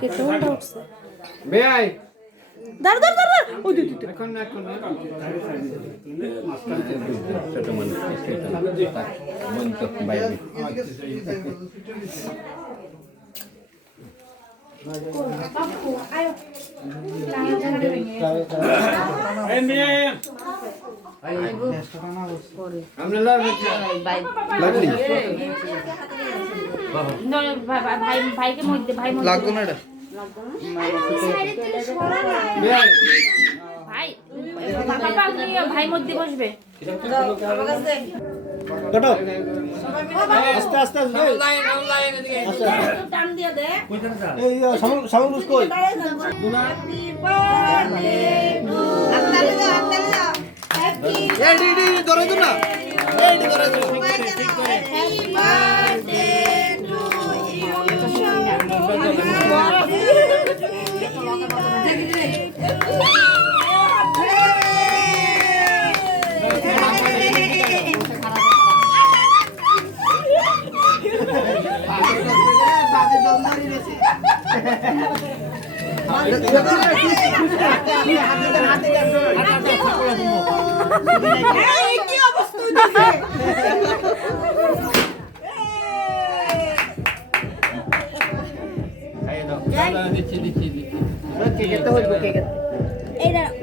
কেটে উঠছে বেআই দাঁড়া দাঁড়া দাঁড়া ওই দিদি এখন না ছোট মানুষ মন তো বাইরে ভাইকে মধ্যে ভাই লাগতো না এটা ভাই ভাই মধ্যে বসবে আস্তে আস্তে টান দিয়ে দে এই সামন কই ধরে তো না কি অবস্থা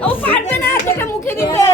ও ফাটবে না তোকে মুখে দিবে